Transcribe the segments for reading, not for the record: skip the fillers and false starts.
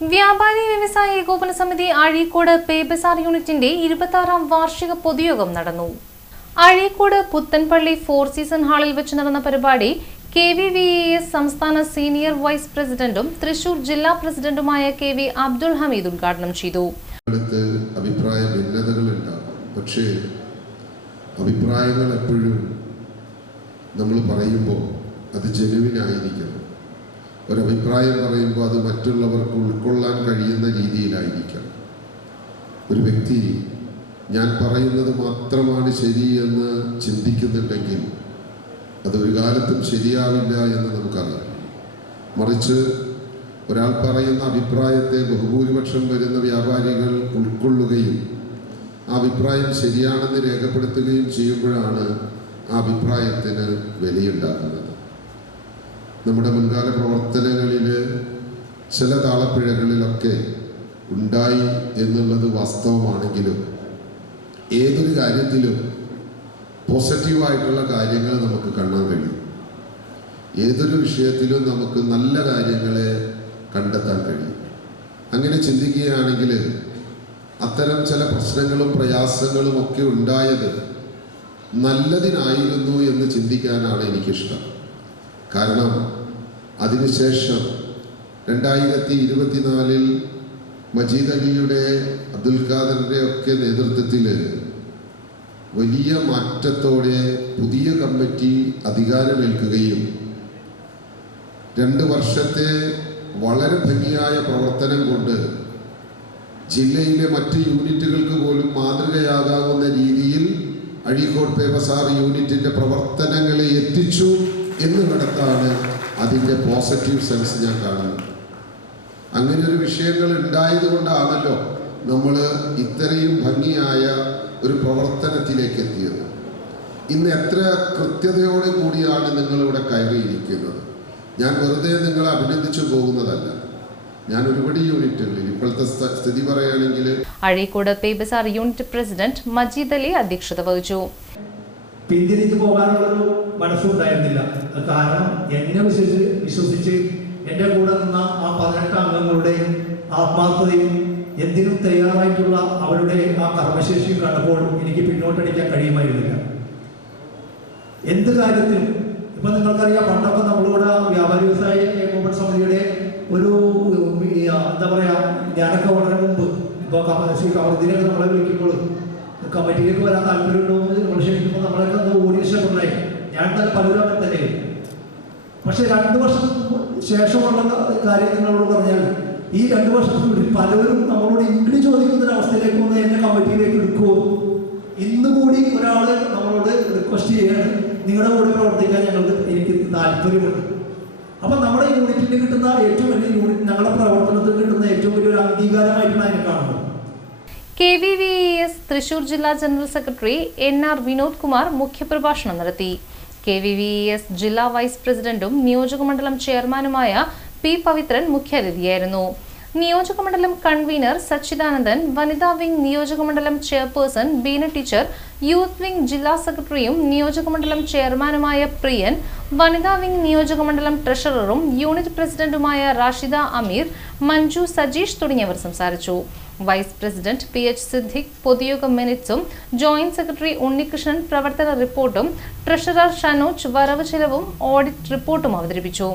വ്യാപാരി വ്യവസായ ഏകോപന സമിതി അഴീക്കോട് പേ ബസാർ യൂണിറ്റിന്റെ 26ാം വാർഷിക പൊതുയോഗം നടന്നു. അഴീക്കോട് പുത്തൻപള്ളി ഫോർ സീസൺ ഹാളിൽ വെച്ച് നടന്ന പരിപാടി KVVAS സംസ്ഥാന സീനിയർ വൈസ് പ്രസിഡന്റും തൃശൂർ ജില്ലാ പ്രസിഡന്റുമായ KV അബ്ദുൽ ഹമീദ് ഉദ്ഘാടനം ചെയ്തു. അഭിപ്രായ ഭിന്നതകളുണ്ടാകും, പക്ഷേ അഭിപ്രായങ്ങൾ എപ്പോഴും നമ്മൾ പറയുമ്പോൾ അത് ജനുവിനായിരിക്കണം. ഒരഭിപ്രായം പറയുമ്പോൾ അത് മറ്റുള്ളവർക്ക് ഉൾക്കൊള്ളാൻ കഴിയുന്ന രീതിയിലായിരിക്കണം. ഒരു വ്യക്തി ഞാൻ പറയുന്നത് മാത്രമാണ് ശരിയെന്ന് ചിന്തിക്കുന്നുണ്ടെങ്കിൽ അതൊരു കാലത്തും ശരിയാവില്ല എന്ന് നമുക്കറിയാം. മറിച്ച് ഒരാൾ പറയുന്ന അഭിപ്രായത്തെ ബഹുഭൂരിപക്ഷം വരുന്ന വ്യാപാരികൾ ഉൾക്കൊള്ളുകയും ആ അഭിപ്രായം ശരിയാണെന്ന് രേഖപ്പെടുത്തുകയും ചെയ്യുമ്പോഴാണ് ആ അഭിപ്രായത്തിന് വിലയുണ്ടാകുന്നത്. നമ്മുടെ മുൻകാല പ്രവർത്തനങ്ങളിൽ ചില താളപ്പിഴകളിലൊക്കെ ഉണ്ടായി എന്നുള്ളത് വാസ്തവമാണെങ്കിലും ഏതൊരു കാര്യത്തിലും പോസിറ്റീവായിട്ടുള്ള കാര്യങ്ങൾ നമുക്ക് കാണാൻ കഴിയും. ഏതൊരു വിഷയത്തിലും നമുക്ക് നല്ല കാര്യങ്ങളെ കണ്ടെത്താൻ കഴിയും. അങ്ങനെ ചിന്തിക്കുകയാണെങ്കിൽ അത്തരം ചില പ്രശ്നങ്ങളും പ്രയാസങ്ങളും ഒക്കെ ഉണ്ടായത് നല്ലതിനായിരുന്നു എന്ന് ചിന്തിക്കാനാണ് എനിക്കിഷ്ടം. കാരണം അതിനുശേഷം 2024 മജീദ് അലിയുടെ അബ്ദുൽ ഖാദറിൻ്റെ ഒക്കെ നേതൃത്വത്തിൽ വലിയ മാറ്റത്തോടെ പുതിയ കമ്മിറ്റി അധികാരമേൽക്കുകയും 2 വർഷത്തെ വളരെ ഭംഗിയായ പ്രവർത്തനം കൊണ്ട് ജില്ലയിലെ മറ്റ് യൂണിറ്റുകൾക്ക് പോലും മാതൃകയാകാവുന്ന രീതിയിൽ അഴീക്കോട് പേ ബസാർ യൂണിറ്റിൻ്റെ പ്രവർത്തനങ്ങളെ എത്തിച്ചു എന്നുള്ളിടത്താണ് അതിൻ്റെ പോസിറ്റീവ് സെൻസ് ഞാൻ കാണുന്നത്. അങ്ങനെ ഒരു വിഷയങ്ങൾ ഉണ്ടായത് കൊണ്ടാണല്ലോ നമ്മൾ ഇത്രയും ഭംഗിയായ ഒരു പ്രവർത്തനത്തിലേക്ക് എത്തിയത്. ഇന്ന് എത്ര കൃത്യതയോടെ കൂടിയാണ് നിങ്ങളിവിടെ കയറിയിരിക്കുന്നത്. ഞാൻ വെറുതെ നിങ്ങളെ അഭിനന്ദിച്ചു പോകുന്നതല്ല. ഞാൻ ഒരുപാട് യൂണിറ്റുകളിൽ ഇപ്പോഴത്തെ സ്ഥിതി പറയുകയാണെങ്കിൽ അഴീക്കോട് പേ ബസാർ യൂണിറ്റ് പ്രസിഡന്റ് മജീദ് അലി അധ്യക്ഷത വഹിച്ചു. പിന്തിരിഞ്ഞു പോകാനുള്ളൊരു മനസ്സുണ്ടായിരുന്നില്ല. കാരണം എന്നെ വിശ്വസിച്ച് എൻ്റെ കൂടെ നിന്ന ആ 18 അംഗങ്ങളുടെയും ആത്മാർത്ഥതയും എന്തിനും തയ്യാറായിട്ടുള്ള അവരുടെ ആ കർമ്മശേഷിയും കണ്ടപ്പോൾ എനിക്ക് പിന്നോട്ടടിക്കാൻ കഴിയുമായിരുന്നില്ല. എന്ത് കാര്യത്തിലും ഇപ്പം നിങ്ങൾക്കറിയാം, പണ്ടൊക്കെ നമ്മളിവിടെ വ്യാപാരി വ്യവസായ ഏകോപന സമിതിയുടെ ഒരു എന്താ പറയുക, ഞാനൊക്കെ വളരെ മുമ്പ് ഇപ്പോൾ കമറുദ്ദീനൊക്കെ നമ്മളെ വിളിക്കുമ്പോൾ കമ്മിറ്റിയിലേക്ക് വരാൻ താല്പര്യമുണ്ടോ എന്ന് നമ്മൾ ക്ഷണിക്കുമ്പോൾ നമ്മളൊക്കെ ഓഡിയൻഷൊക്കെ ഞാൻ തന്നെ പലരും അങ്ങനെ തന്നെയായിരുന്നു. പക്ഷെ 2 വർഷം ശേഷമുള്ള കാര്യം നിങ്ങളോട് പറഞ്ഞാൽ ഈ 2 വർഷത്തിനുള്ളിൽ പലരും നമ്മളോട് ഇങ്ങോട്ട് ചോദിക്കുന്നൊരവസ്ഥയിലേക്ക് ഒന്ന് എന്നെ കമ്മിറ്റിയിലേക്ക് എടുക്കുമോ, ഇന്നുകൂടി ഒരാൾ നമ്മളോട് റിക്വസ്റ്റ് ചെയ്യാണ് നിങ്ങളുടെ കൂടെ പ്രവർത്തിക്കാൻ എനിക്ക് താല്പര്യമുണ്ട്. അപ്പം നമ്മുടെ യൂണിറ്റിന് കിട്ടുന്ന ഏറ്റവും വലിയ യൂണിറ്റ്, ഞങ്ങളുടെ പ്രവർത്തനത്തിൽ കിട്ടുന്ന ഏറ്റവും വലിയൊരു അംഗീകാരമായിട്ടാണ് അതിനെ കാണുന്നത്. KVVAS തൃശൂർ ജില്ലാ general secretary NR Vinod Kumar മുഖ്യപ്രഭാഷണം നടത്തി. KVVAS ജില്ലാ വൈസ് പ്രസിഡന്റും നിയോജകമണ്ഡലം ചെയർമാനുമായ P പവിത്രൻ മുഖ്യാതിഥിയായിരുന്നു. നിയോജകമണ്ഡലം കൺവീനർ സച്ചിദാനന്ദൻ, വനിതാ വിംഗ് നിയോജകമണ്ഡലം chairperson Beena teacher, youth wing ജില്ലാ സെക്രട്ടറിയും നിയോജകമണ്ഡലം ചെയർമാനുമായ പ്രിയൻ, വനിതാ വിംഗ് നിയോജകമണ്ഡലം ട്രഷററും യൂണിറ്റ് പ്രസിഡന്റുമായ റാഷിദ അമീർ, മഞ്ജു സജീഷ് തുടങ്ങിയവർ സംസാരിച്ചു. വൈസ് പ്രസിഡന്റ് PH സിദ്ദിഖ് പൊതുയോഗ മിനിറ്റ്സും, ജോയിന്റ് സെക്രട്ടറി ഉണ്ണികൃഷ്ണൻ പ്രവർത്തന റിപ്പോർട്ടും, ട്രഷറർ ഷനോജ് വരവ് ചെലവും ഓഡിറ്റ് റിപ്പോർട്ടും അവതരിപ്പിച്ചു.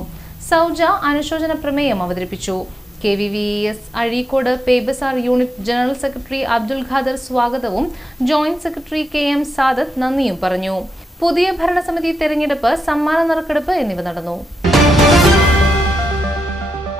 സൗജ അനുശോചന പ്രമേയം അവതരിപ്പിച്ചു. KVVAS അഴീക്കോട് പേ ബസാർ unit general secretary Abdul Khader സ്വാഗതവും ജോയിന്റ് സെക്രട്ടറി KM സാദത്ത് നന്ദിയും പറഞ്ഞു. പുതിയ ഭരണസമിതി തെരഞ്ഞെടുപ്പ്, സമ്മാന നറുക്കെടുപ്പ് എന്നിവ നടന്നു.